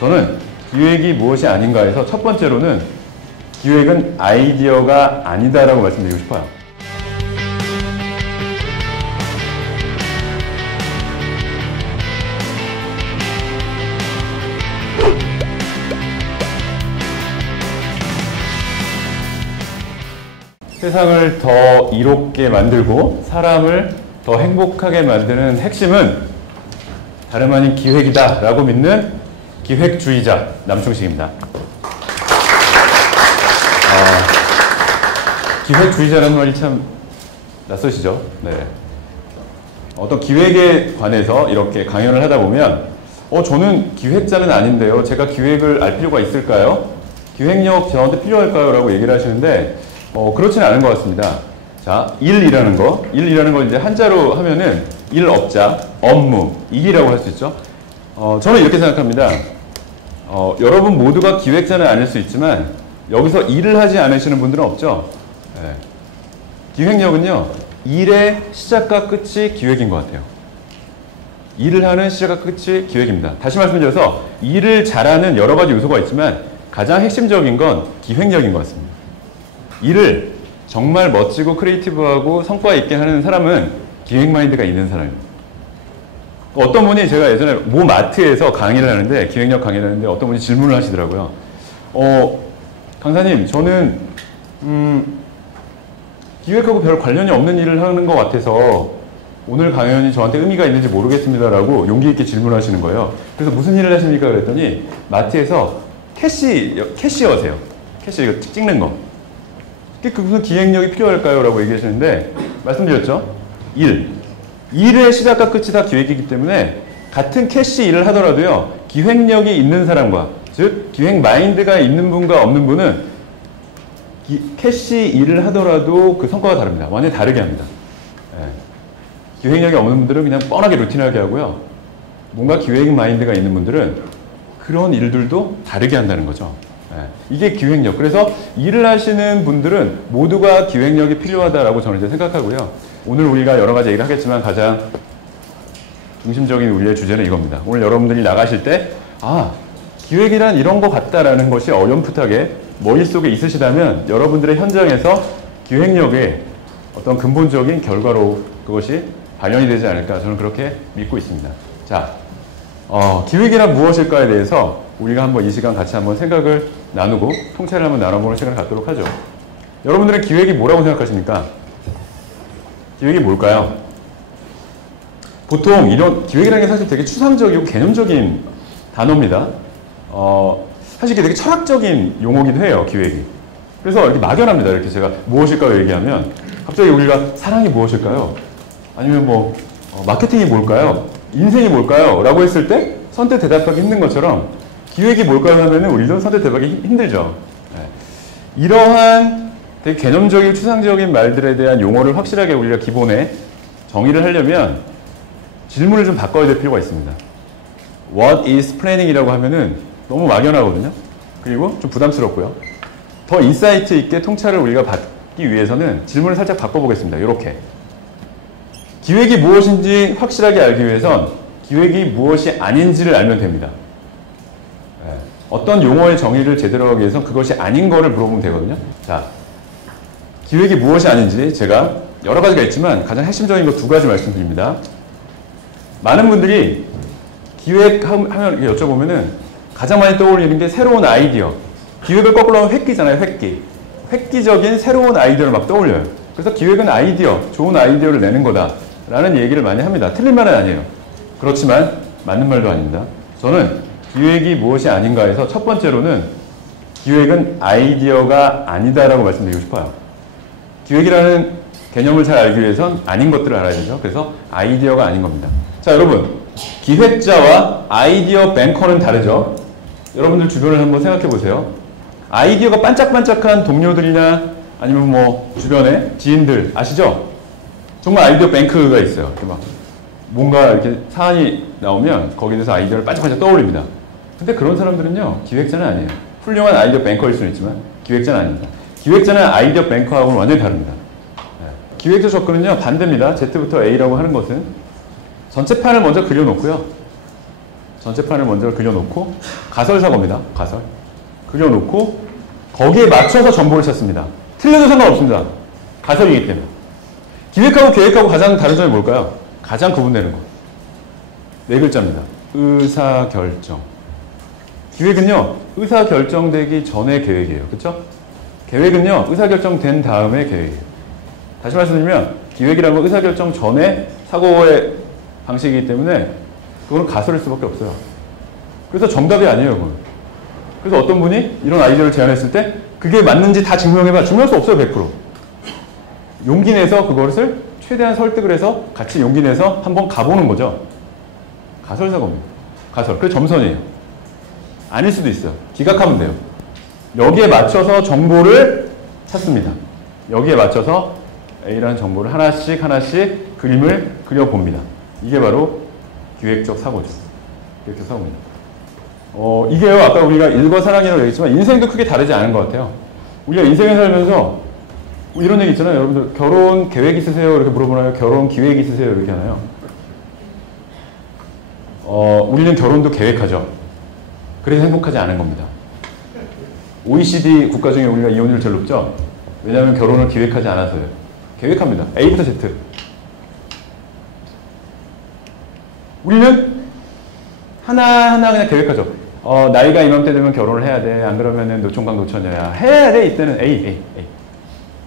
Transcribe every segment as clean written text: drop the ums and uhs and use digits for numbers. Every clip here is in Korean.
저는 기획이 무엇이 아닌가 해서 첫 번째로는 기획은 아이디어가 아니다라고 말씀드리고 싶어요. 세상을 더 이롭게 만들고 사람을 더 행복하게 만드는 핵심은 다름 아닌 기획이다 라고 믿는 기획주의자 남충식입니다. 기획주의자라는 말이 참 낯서시죠? 네. 어떤 기획에 관해서 이렇게 강연을 하다 보면 저는 기획자는 아닌데요. 제가 기획을 알 필요가 있을까요? 기획력 저한테 필요할까요? 라고 얘기를 하시는데 그렇지는 않은 것 같습니다. 자, 일이라는 거 이제 한자로 하면은 일업자, 업무, 일이라고 할 수 있죠. 저는 이렇게 생각합니다. 여러분 모두가 기획자는 아닐 수 있지만 여기서 일을 하지 않으시는 분들은 없죠. 네. 기획력은요, 일의 시작과 끝이 기획인 것 같아요. 일을 하는 시작과 끝이 기획입니다. 다시 말씀드려서 일을 잘하는 여러 가지 요소가 있지만 가장 핵심적인 건 기획력인 것 같습니다. 일을 정말 멋지고 크리에이티브하고 성과 있게 하는 사람은 기획 마인드가 있는 사람입니다. 어떤 분이 제가 예전에 모 마트에서 강의를 하는데, 기획력 강의를 하는데 어떤 분이 질문을 하시더라고요. 강사님, 저는 기획하고 별 관련이 없는 일을 하는 것 같아서 오늘 강연이 저한테 의미가 있는지 모르겠습니다라고 용기 있게 질문하시는 거예요. 그래서 무슨 일을 하십니까? 그랬더니 마트에서 캐시어세요. 캐시 이거 찍는 거. 그 무슨 기획력이 필요할까요? 라고 얘기하시는데 말씀드렸죠? 일의 시작과 끝이 다 기획이기 때문에 같은 캐시 일을 하더라도요, 기획력이 있는 사람과, 즉 기획 마인드가 있는 분과 없는 분은 캐시 일을 하더라도 그 성과가 다릅니다. 완전히 다르게 합니다. 네. 기획력이 없는 분들은 그냥 뻔하게 루틴하게 하고요, 뭔가 기획 마인드가 있는 분들은 그런 일들도 다르게 한다는 거죠. 네. 이게 기획력. 그래서 일을 하시는 분들은 모두가 기획력이 필요하다라고 저는 이제 생각하고요. 오늘 우리가 여러 가지 얘기를 하겠지만 가장 중심적인 우리의 주제는 이겁니다. 오늘 여러분들이 나가실 때 기획이란 이런 거 같다라는 것이 어렴풋하게 머릿속에 있으시다면 여러분들의 현장에서 기획력의 어떤 근본적인 결과로 그것이 발현이 되지 않을까, 저는 그렇게 믿고 있습니다. 자, 기획이란 무엇일까에 대해서 우리가 한번 이 시간 같이 한번 생각을 나누고 통찰을 한번 나눠보는 시간을 갖도록 하죠. 여러분들은 기획이 뭐라고 생각하십니까? 기획이 뭘까요? 보통 이런 기획이라는 게 사실 되게 추상적이고 개념적인 단어입니다. 사실 이게 되게 철학적인 용어기도 해요, 기획이. 그래서 이렇게 막연합니다. 이렇게 제가 무엇일까요? 얘기하면 갑자기 우리가 사랑이 무엇일까요? 아니면 마케팅이 뭘까요? 인생이 뭘까요? 라고 했을 때 선택 대답하기 힘든 것처럼 기획이 뭘까요? 하면은 우리도 선택 대답하기 힘들죠. 네. 이러한 되게 개념적이고 추상적인 말들에 대한 용어를 확실하게 우리가 기본에 정의를 하려면 질문을 좀 바꿔야 될 필요가 있습니다. What is planning이라고 하면은 너무 막연하거든요. 그리고 좀 부담스럽고요. 더 인사이트 있게 통찰을 우리가 받기 위해서는 질문을 살짝 바꿔보겠습니다. 이렇게. 기획이 무엇인지 확실하게 알기 위해선 기획이 무엇이 아닌지를 알면 됩니다. 네. 어떤 용어의 정의를 제대로 하기 위해선 그것이 아닌 거를 물어보면 되거든요. 자, 기획이 무엇이 아닌지 제가 여러 가지가 있지만 가장 핵심적인 거 두 가지 말씀드립니다. 많은 분들이 기획하면 이렇게 여쭤보면은 가장 많이 떠올리는 게 새로운 아이디어. 기획을 거꾸로 하면 획기잖아요, 획기. 획기적인 새로운 아이디어를 막 떠올려요. 그래서 기획은 아이디어, 좋은 아이디어를 내는 거다 라는 얘기를 많이 합니다. 틀린 말은 아니에요. 그렇지만 맞는 말도 아닙니다. 저는 기획이 무엇이 아닌가 해서 첫 번째로는 기획은 아이디어가 아니다라고 말씀드리고 싶어요. 기획이라는 개념을 잘 알기 위해선 아닌 것들을 알아야 되죠. 그래서 아이디어가 아닌 겁니다. 자, 여러분, 기획자와 아이디어 뱅커는 다르죠. 여러분들 주변을 한번 생각해 보세요. 아이디어가 반짝반짝한 동료들이나 아니면 주변에 지인들 아시죠? 정말 아이디어 뱅크가 있어요. 이렇게 막 뭔가 이렇게 사안이 나오면 거기에 대해서 아이디어를 반짝반짝 떠올립니다. 근데 그런 사람들은요, 기획자는 아니에요. 훌륭한 아이디어 뱅커일 수는 있지만 기획자는 아닙니다. 기획자는 아이디어 뱅커하고는 완전히 다릅니다. 네. 기획자 접근은요, 반대입니다. Z부터 A라고 하는 것은 전체 판을 먼저 그려놓고요. 전체판을 먼저 그려놓고 가설 사고입니다. 가설. 그려놓고 거기에 맞춰서 정보를 찾습니다. 틀려도 상관없습니다. 가설이기 때문에. 기획하고 계획하고 가장 다른 점이 뭘까요? 가장 구분되는 거. 네 글자입니다. 의사결정. 기획은요, 의사결정되기 전에 계획이에요. 그쵸? 계획은요, 의사결정된 다음에 계획이에요. 다시 말씀드리면, 기획이라는 건 의사결정 전에 사고의 방식이기 때문에 그거는 가설일 수밖에 없어요. 그래서 정답이 아니에요, 그건. 그래서 어떤 분이 이런 아이디어를 제안했을 때 그게 맞는지 다 증명해봐. 증명할 수 없어요, 100%. 용기 내서 그것을 최대한 설득을 해서 같이 용기 내서 한번 가보는 거죠. 가설 사고입니다. 가설. 그게 점선이에요. 아닐 수도 있어요. 기각하면 돼요. 여기에 맞춰서 정보를 찾습니다. 여기에 맞춰서 A라는 정보를 하나씩 하나씩 그림을 그려봅니다. 이게 바로 기획적 사고죠. 기획적 사고입니다. 이게요, 아까 우리가 일거사랑이라고 얘기했지만 인생도 크게 다르지 않은 것 같아요. 우리가 인생을 살면서 뭐 이런 얘기 있잖아요. 여러분들 결혼 계획 있으세요? 이렇게 물어보나요? 결혼 기획 있으세요? 이렇게 하나요? 우리는 결혼도 계획하죠. 그래서 행복하지 않은 겁니다. OECD 국가 중에 우리가 이혼율 제일 높죠? 왜냐하면 결혼을 기획하지 않아서요. 계획합니다. A부터 Z. 우리는 하나하나 그냥 계획하죠. 나이가 이맘때 되면 결혼을 해야 돼. 안 그러면은 노총각 노처녀야. 해야 돼. 이때는 A.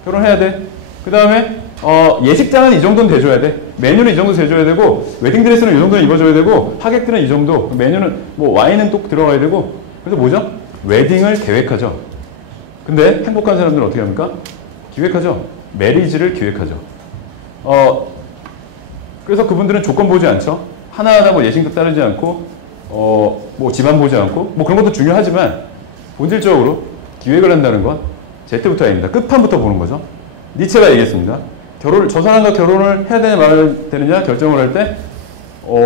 결혼해야 돼. 그 다음에 예식장은 이 정도는 돼줘야 돼. 메뉴는 이 정도 돼줘야 되고, 웨딩드레스는 이 정도는 입어줘야 되고, 하객들은 이 정도, 메뉴는 뭐 와인은 또 들어가야 되고. 그래서 뭐죠? 웨딩을 계획하죠. 근데 행복한 사람들은 어떻게 합니까? 기획하죠. 매리지를 기획하죠. 그래서 그분들은 조건 보지 않죠. 하나하나 뭐 예식도 따르지 않고, 뭐 집안 보지 않고, 뭐 그런 것도 중요하지만 본질적으로 기획을 한다는 건 Z부터 A입니다. 끝판부터 보는 거죠. 니체가 얘기했습니다. 저 사람과 결혼을 해야 되냐 말아야 되느냐 결정을 할 때,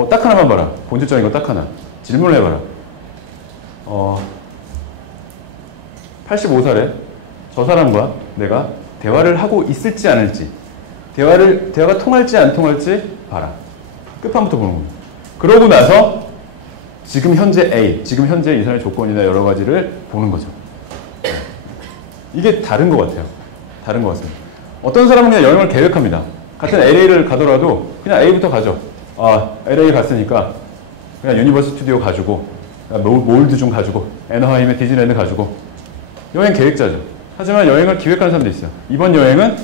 딱 하나만 봐라. 본질적인 거 딱 하나. 질문을 해봐라. 85살에 저 사람과 내가 대화를 하고 있을지 않을지, 대화가 통할지 안 통할지 봐라. 끝판부터 보는 겁니다. 그러고 나서 지금 현재 A, 지금 현재 이 사람의 조건이나 여러 가지를 보는 거죠. 이게 다른 것 같아요. 다른 것 같습니다. 어떤 사람은 그냥 여행을 계획합니다. 같은 LA를 가더라도 그냥 A부터 가죠. LA 갔으니까 그냥 유니버스 스튜디오 가지고, 몰드 좀 가지고, 애너하임의 디즈니랜드 가지고, 여행 계획자죠. 하지만 여행을 기획하는 사람도 있어요. 이번 여행은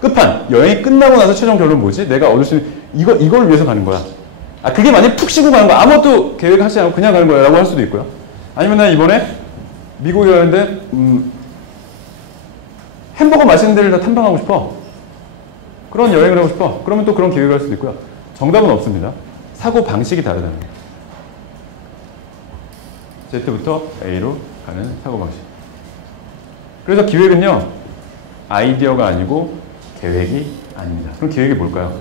끝판, 여행이 끝나고 나서 최종 결론은 뭐지? 내가 얻을 수 있는 이걸 위해서 가는 거야. 그게 만약 푹 쉬고 가는 거야. 아무것도 계획하지 않고 그냥 가는 거야 라고 할 수도 있고요. 아니면 난 이번에 미국에 가는데 햄버거 맛있는 데를 다 탐방하고 싶어. 그런 여행을 하고 싶어. 그러면 또 그런 계획을 할 수도 있고요. 정답은 없습니다. 사고 방식이 다르다는 거예요. Z부터 A로 가는 사고 방식. 그래서 기획은요, 아이디어가 아니고 계획이 아닙니다. 그럼 기획이 뭘까요?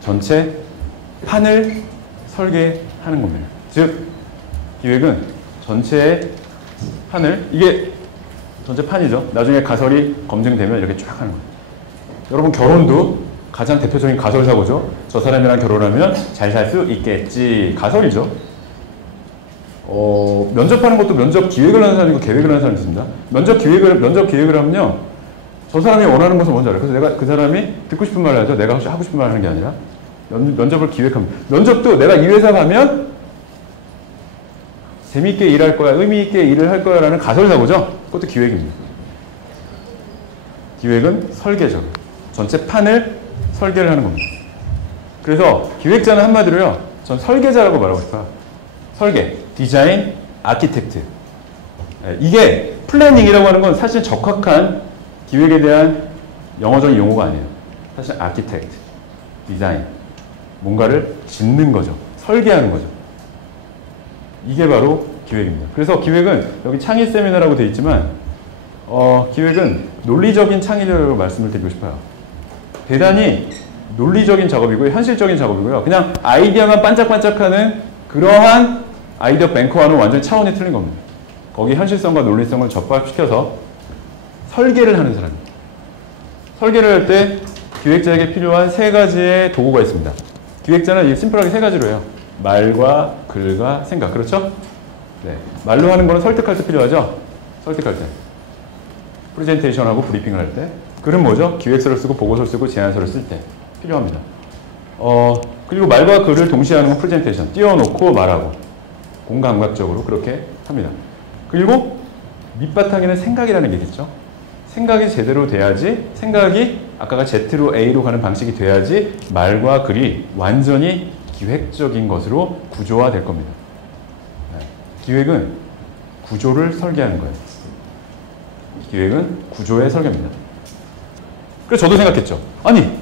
전체 판을 설계하는 겁니다. 즉, 기획은 전체의 판을, 이게 전체 판이죠. 나중에 가설이 검증되면 이렇게 쫙 하는 거예요. 여러분, 결혼도 가장 대표적인 가설 사고죠. 저 사람이랑 결혼하면 잘 살 수 있겠지. 가설이죠. 면접하는 것도 면접 기획을 하는 사람이고 계획을 하는 사람이 있습니다. 면접 기획을 하면요, 저 사람이 원하는 것은 뭔지 알아요. 그래서 내가 그 사람이 듣고 싶은 말을 하죠. 내가 하고 싶은 말을 하는 게 아니라 면접을 기획합니다. 면접도 내가 이 회사 가면 재미있게 일할 거야, 의미 있게 일을 할 거야 라는 가설 사고죠. 그것도 기획입니다. 기획은 설계죠. 전체 판을 설계를 하는 겁니다. 그래서 기획자는 한마디로요, 전 설계자라고 말하고 싶어요. 설계, 디자인, 아키텍트. 이게 플래닝이라고 하는 건 사실 적확한 기획에 대한 영어적인 용어가 아니에요. 사실 아키텍트, 디자인, 뭔가를 짓는 거죠. 설계하는 거죠. 이게 바로 기획입니다. 그래서 기획은 여기 창의 세미나라고 되어 있지만 기획은 논리적인 창의력으로 말씀을 드리고 싶어요. 대단히 논리적인 작업이고요. 현실적인 작업이고요. 그냥 아이디어만 반짝반짝하는 그러한 아이디어 뱅커와는 완전히 차원이 틀린 겁니다. 거기 현실성과 논리성을 접합시켜서 설계를 하는 사람입니다. 설계를 할 때 기획자에게 필요한 세 가지의 도구가 있습니다. 기획자는 심플하게 세 가지로 해요. 말과 글과 생각. 그렇죠? 네. 말로 하는 거는 설득할 때 필요하죠? 설득할 때. 프레젠테이션하고 브리핑을 할 때. 글은 뭐죠? 기획서를 쓰고 보고서를 쓰고 제안서를 쓸 때 필요합니다. 그리고 말과 글을 동시에 하는 건 프레젠테이션. 띄워놓고 말하고 공감각적으로 그렇게 합니다. 그리고 밑바탕에는 생각이라는 게 있겠죠. 생각이 제대로 돼야지, 생각이 아까가 Z로 A로 가는 방식이 돼야지 말과 글이 완전히 기획적인 것으로 구조화될 겁니다. 네. 기획은 구조를 설계하는 거예요. 기획은 구조의 설계입니다. 그래서 저도 생각했죠. 아니,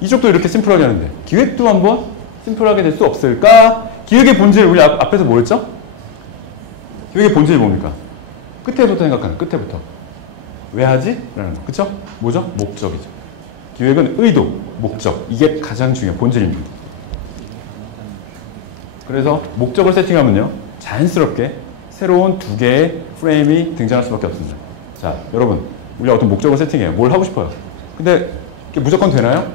이쪽도 이렇게 심플하게 하는데 기획도 한번 심플하게 될 수 없을까? 기획의 본질, 우리 앞에서 뭐였죠? 기획의 본질이 뭡니까? 끝에부터 생각하는, 끝에부터. 왜 하지? 라는 거. 그쵸? 뭐죠? 목적이죠. 기획은 의도, 목적. 이게 가장 중요한 본질입니다. 그래서 목적을 세팅하면요. 자연스럽게 새로운 두 개의 프레임이 등장할 수밖에 없습니다. 자, 여러분. 우리가 어떤 목적을 세팅해요. 뭘 하고 싶어요. 근데 그게 무조건 되나요?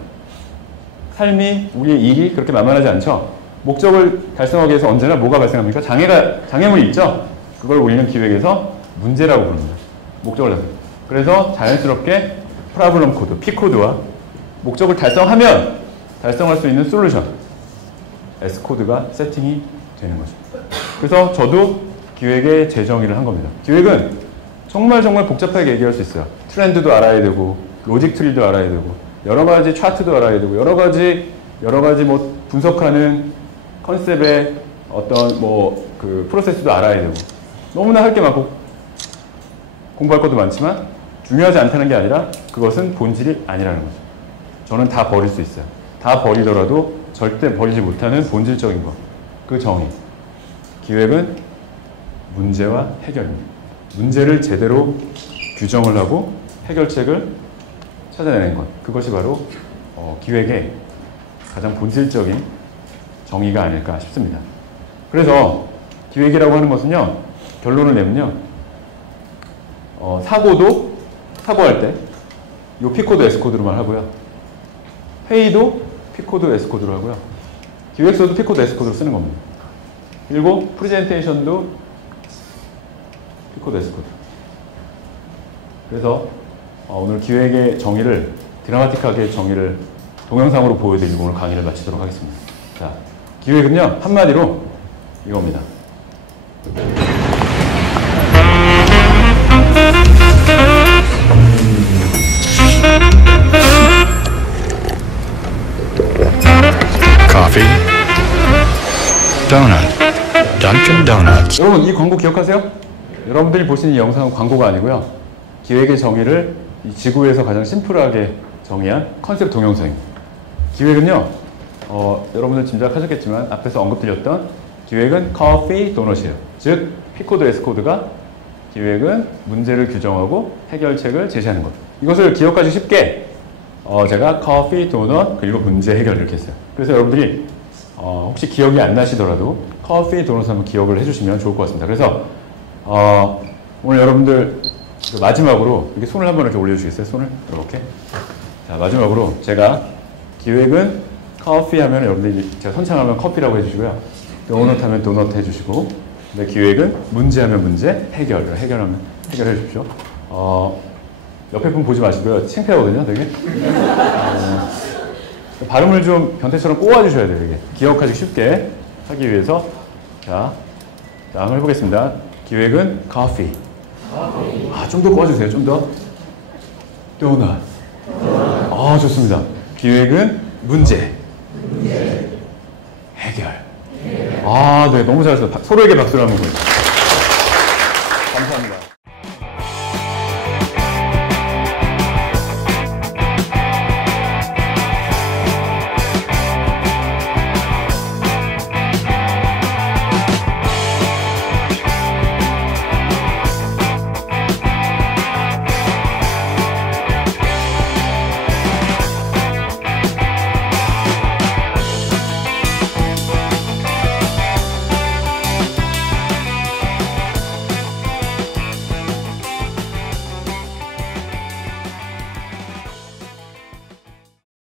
삶이, 우리의 일이 그렇게 만만하지 않죠? 목적을 달성하기 위해서 언제나 뭐가 발생합니까? 장애물이 있죠? 그걸 우리는 기획에서 문제라고 부릅니다. 목적을 달성. 그래서 자연스럽게 프로블럼 코드, P코드와 목적을 달성하면 달성할 수 있는 솔루션, S코드가 세팅이 되는 거죠. 그래서 저도 기획의 재정의를 한 겁니다. 기획은 정말 복잡하게 얘기할 수 있어요. 트렌드도 알아야 되고, 로직 트리도 알아야 되고, 여러 가지 차트도 알아야 되고, 여러 가지 뭐 분석하는 컨셉의 어떤 뭐 그 프로세스도 알아야 되고, 너무나 할 게 많고, 공부할 것도 많지만, 중요하지 않다는 게 아니라 그것은 본질이 아니라는 거죠. 저는 다 버릴 수 있어요. 다 버리더라도 절대 버리지 못하는 본질적인 것. 그 정의. 기획은 문제와 해결입니다. 문제를 제대로 규정을 하고 해결책을 찾아내는 것. 그것이 바로 기획의 가장 본질적인 정의가 아닐까 싶습니다. 그래서 기획이라고 하는 것은요. 결론을 내면요. 사고할 때 이 P코드, S코드로만 하고요. 회의도 P코드, S코드로 하고요. 기획서도 P코드, S코드로 쓰는 겁니다. 그리고 프레젠테이션도 P코드, S코드. 그래서 오늘 기획의 정의를, 드라마틱하게 정의를 동영상으로 보여드리고 오늘 강의를 마치도록 하겠습니다. 자, 기획은요, 한마디로 이겁니다. Coffee, donut, Dunkin' Donuts. 여러분 이 광고 기억하세요? 여러분들이 보시는 이 영상은 광고가 아니고요. 기획의 정의를 이 지구에서 가장 심플하게 정의한 컨셉 동영상입니다. 기획은요. 여러분들 짐작하셨겠지만 앞에서 언급드렸던 기획은 커피 도넛이에요. 즉 P코드, S코드가 기획은 문제를 규정하고 해결책을 제시하는 것. 이것을 기억하기 쉽게 제가 커피, 도넛, 그리고 문제 해결 이렇게 했어요. 그래서 여러분들이 혹시 기억이 안 나시더라도 커피, 도넛 한번 기억을 해주시면 좋을 것 같습니다. 그래서 오늘 여러분들 마지막으로 이렇게 손을 한번 이렇게 올려주시겠어요? 손을 이렇게. 자, 마지막으로 제가 기획은 커피 하면 여러분들이 제가 선창하면 커피라고 해주시고요. 도넛 하면 도넛 해주시고, 근데 기획은 문제 하면 문제, 해결하면 해결해 주십시오. 옆에 분 보지 마시고요. 창피하거든요, 되게. 발음을 좀 변태처럼 꼬아주셔야 돼요, 되게. 기억하기 쉽게 하기 위해서. 자, 한번 해보겠습니다. 기획은 커피. 좀 더 꼬아주세요, 좀 더. 도넛. 좋습니다. 기획은 문제. 해결. 네, 너무 잘했어요. 서로에게 박수를 한번 보여주세요.